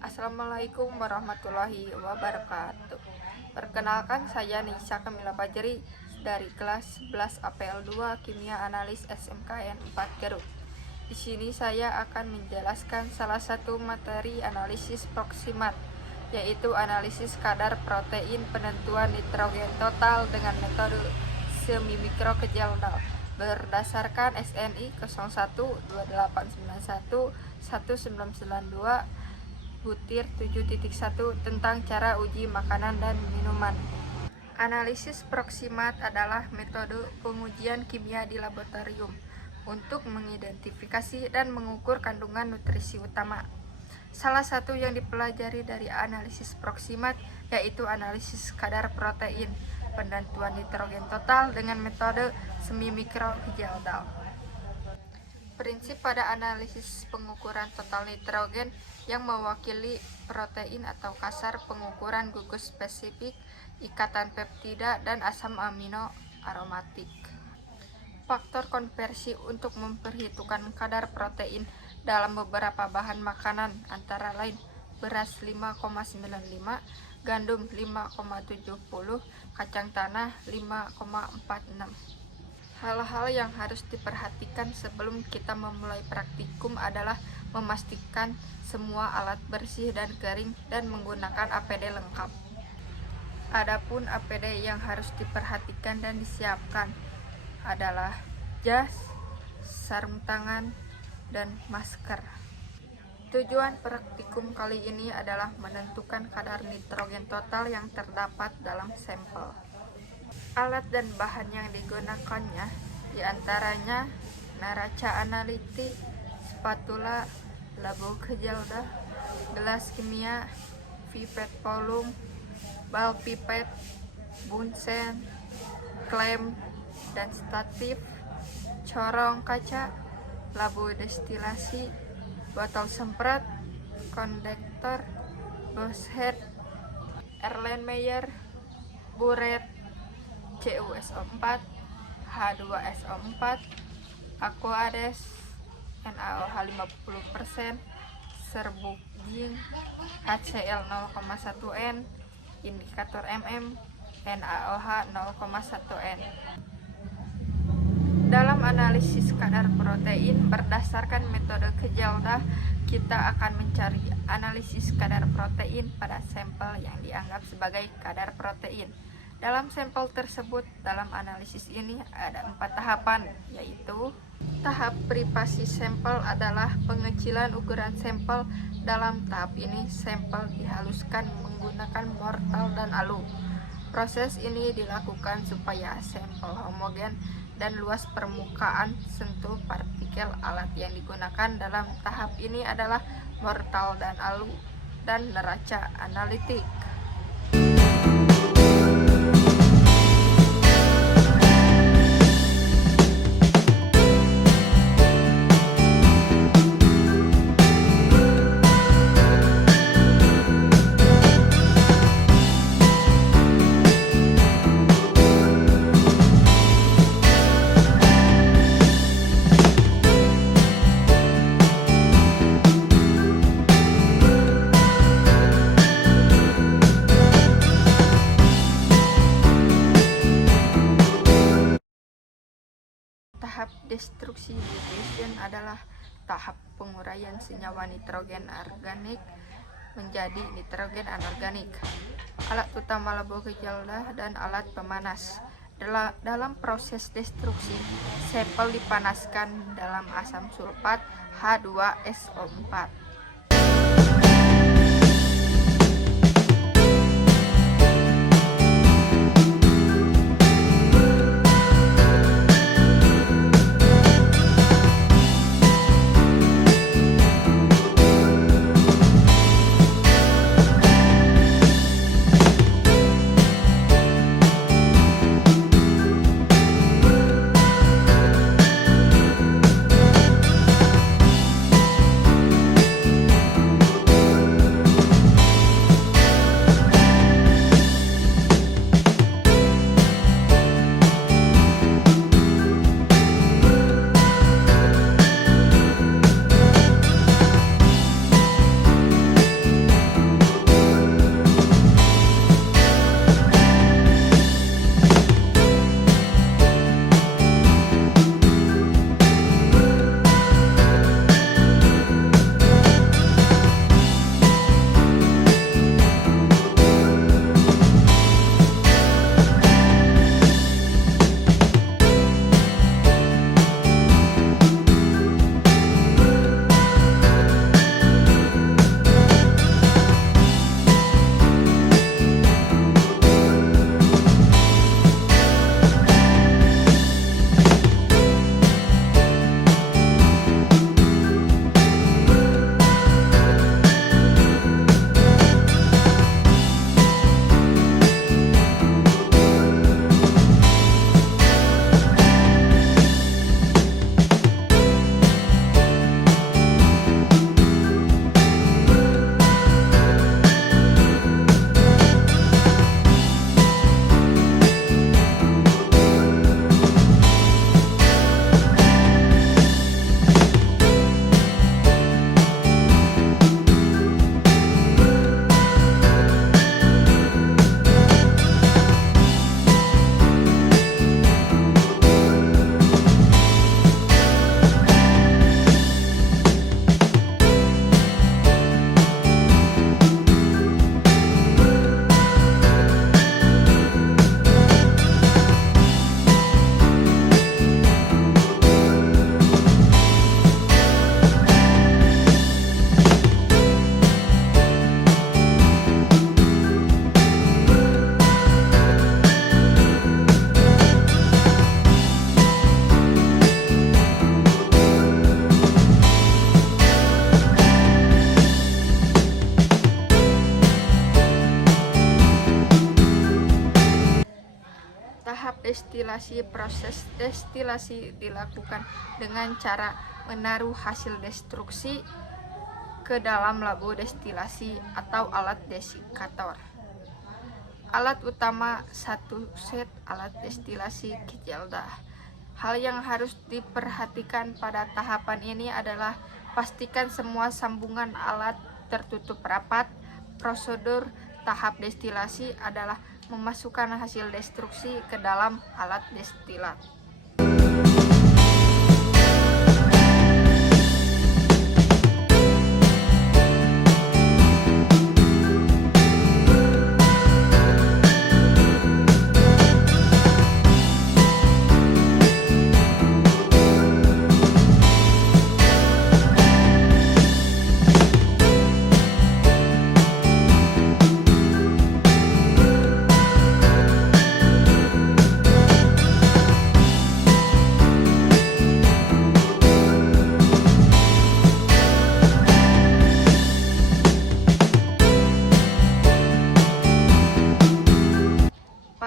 Assalamualaikum warahmatullahi wabarakatuh. Perkenalkan, saya Nisa Kamila Fajri dari kelas 11 APL2 Kimia Analis SMKN 4 Garut. Di sini saya akan menjelaskan salah satu materi analisis proksimat, yaitu analisis kadar protein penentuan nitrogen total dengan metode semi mikro kecil dal berdasarkan SNI 0128911992 butir 7.1 tentang cara uji makanan dan minuman. Analisis proksimat adalah metode pengujian kimia di laboratorium untuk mengidentifikasi dan mengukur kandungan nutrisi utama. Salah satu yang dipelajari dari analisis proksimat yaitu analisis kadar protein penentuan nitrogen total dengan metode semi mikro dal. Prinsip pada analisis pengukuran total nitrogen yang mewakili protein atau kasar pengukuran gugus spesifik, ikatan peptida, dan asam amino aromatik. Faktor konversi untuk memperhitungkan kadar protein dalam beberapa bahan makanan antara lain beras 5,95, gandum 5,70, kacang tanah 5,46. Hal-hal yang harus diperhatikan sebelum kita memulai praktikum adalah memastikan semua alat bersih dan kering dan menggunakan APD lengkap. Adapun APD yang harus diperhatikan dan disiapkan adalah jas, sarung tangan, dan masker. Tujuan praktikum kali ini adalah menentukan kadar nitrogen total yang terdapat dalam sampel. Alat dan bahan yang digunakannya diantaranya neraca analitik, spatula, labo kejaldah, gelas kimia, pipet volume, bal pipet, bunsen, klem dan statif, corong kaca, labo destilasi, botol semprot, kondektor, boshead, Erlenmeyer, buret, CuSO4, H2SO4, Aquades, NaOH 50%, serbuk zinc, HCl 0,1N, indikator NaOH 0,1N. Dalam analisis kadar protein berdasarkan metode kejaldah, kita akan mencari analisis kadar protein pada sampel yang dianggap sebagai kadar protein. Dalam sampel tersebut, dalam analisis ini ada 4 tahapan, yaitu tahap privasi sampel adalah pengecilan ukuran sampel. Dalam tahap ini, sampel dihaluskan menggunakan mortal dan alu. Proses ini dilakukan supaya sampel homogen dan luas permukaan sentuh partikel. Alat yang digunakan dalam tahap ini adalah mortal dan alu dan neraca analitik. Tahap destruksi degradation adalah tahap penguraian senyawa nitrogen organik menjadi nitrogen anorganik. Alat utama labo kejaldah dan alat pemanas. Dalam proses destruksi, sampel dipanaskan dalam asam sulfat H2SO4. destilasi. Proses destilasi dilakukan dengan cara menaruh hasil destruksi ke dalam labu destilasi atau alat desikator. Alat utama, satu set alat destilasi Kejelda. Hal yang harus diperhatikan pada tahapan ini adalah pastikan semua sambungan alat tertutup rapat. Prosedur tahap destilasi adalah memasukkan hasil destruksi ke dalam alat destilat.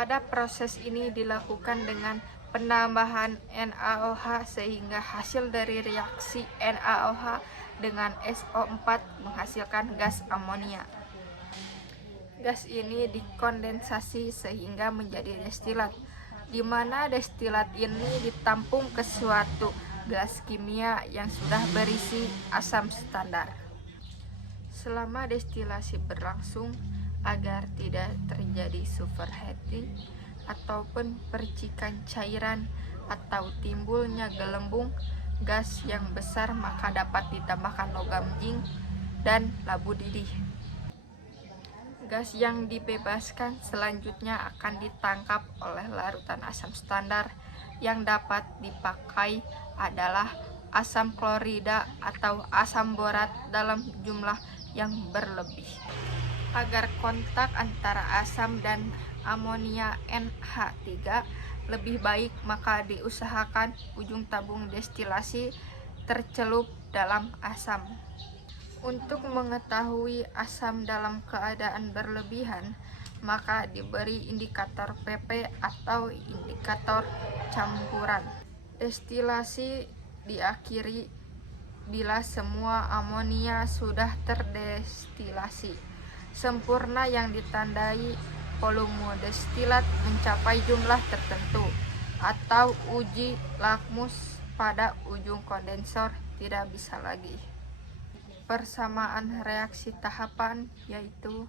Pada proses ini dilakukan dengan penambahan NaOH sehingga hasil dari reaksi NaOH dengan SO4 menghasilkan gas amonia. Gas ini dikondensasi sehingga menjadi destilat, di mana destilat ini ditampung ke suatu gelas kimia yang sudah berisi asam standar. Selama destilasi berlangsung, agar tidak terjadi superheating ataupun percikan cairan atau timbulnya gelembung gas yang besar, maka dapat ditambahkan logam zinc dan labu didih. Gas yang dibebaskan selanjutnya akan ditangkap oleh larutan asam standar. Yang dapat dipakai adalah asam klorida atau asam borat dalam jumlah yang berlebih. Agar kontak antara asam dan amonia NH3 lebih baik, maka diusahakan ujung tabung destilasi tercelup dalam asam. Untuk mengetahui asam dalam keadaan berlebihan, maka diberi indikator PP atau indikator campuran. Destilasi diakhiri bila semua amonia sudah terdestilasi sempurna yang ditandai volume destilat mencapai jumlah tertentu, atau uji lakmus pada ujung kondensor tidak bisa lagi. Persamaan reaksi tahapan yaitu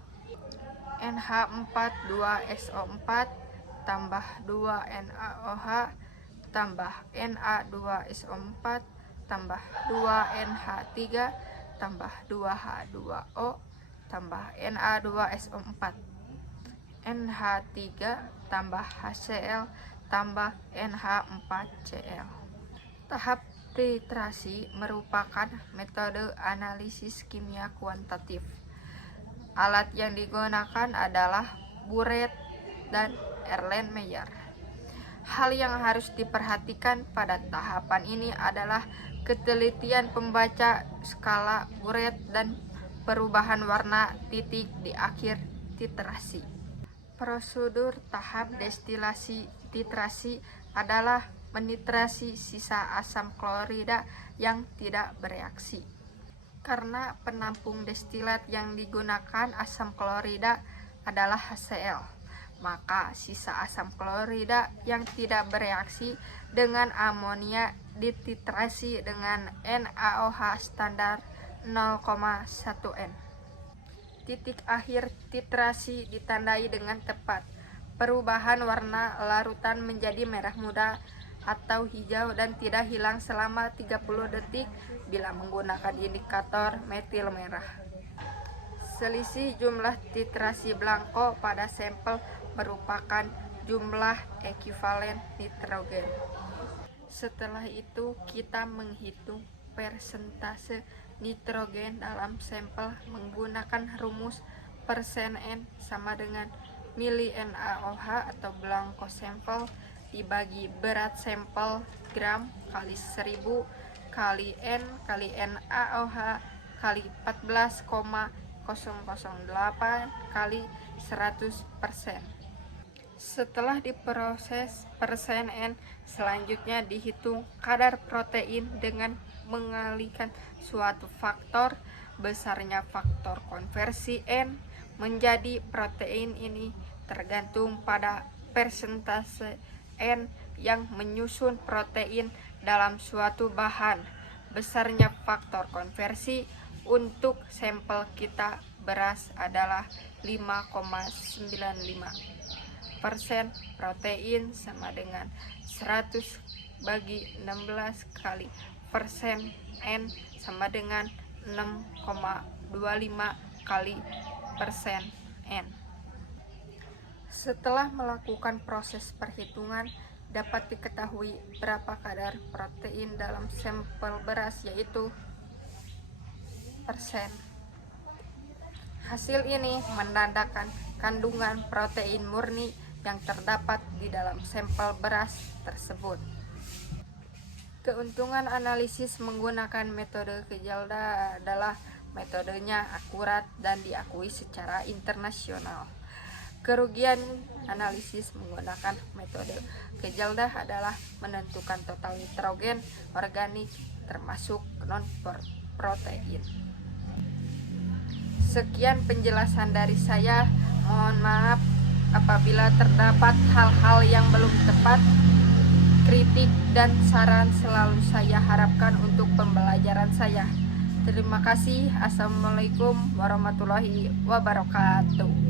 NH4 2SO4 tambah 2 NaOH tambah Na2SO4 tambah 2 NH3 tambah 2 H2O tambah Na2SO4 NH3 tambah HCl tambah NH4Cl. Tahap titrasi merupakan metode analisis kimia kuantitatif. Alat yang digunakan adalah Buret dan Erlenmeyer. Hal yang harus diperhatikan pada tahapan ini adalah ketelitian pembaca skala Buret dan perubahan warna titik di akhir titrasi. Prosedur tahap destilasi titrasi adalah menitrasi sisa asam klorida yang tidak bereaksi. Karena penampung destilat yang digunakan asam klorida adalah HCl, maka sisa asam klorida yang tidak bereaksi dengan amonia dititrasi dengan NaOH standar 0,1 N. Titik akhir titrasi ditandai dengan tepat. Perubahan warna larutan menjadi merah muda atau hijau dan tidak hilang selama 30 detik bila menggunakan indikator metil merah. Selisih jumlah titrasi blanko pada sampel merupakan jumlah ekivalen nitrogen. Setelah itu kita menghitung persentase nitrogen dalam sampel menggunakan rumus persen N sama dengan mili NaOH atau blanko sampel dibagi berat sampel gram kali 1000 kali N kali NaOH kali 14,008 kali 100%. Setelah diproses persen N, selanjutnya dihitung kadar protein dengan mengalihkan suatu faktor. Besarnya faktor konversi N menjadi protein ini tergantung pada persentase N yang menyusun protein dalam suatu bahan. Besarnya faktor konversi untuk sampel kita beras adalah 5,95%. Protein sama dengan 100 bagi 16 kali persen N sama dengan 6,25 kali persen N. Setelah melakukan proses perhitungan, dapat diketahui berapa kadar protein dalam sampel beras, yaitu persen. Hasil ini menandakan kandungan protein murni yang terdapat di dalam sampel beras tersebut. Keuntungan analisis menggunakan metode Gejelda adalah metodenya akurat dan diakui secara internasional. Kerugian analisis menggunakan metode Gejelda adalah menentukan total nitrogen organik termasuk non-protein. Sekian penjelasan dari saya. Mohon maaf apabila terdapat hal-hal yang belum tepat. Kritik dan saran selalu saya harapkan untuk pembelajaran saya. Terima kasih. Assalamualaikum warahmatullahi wabarakatuh.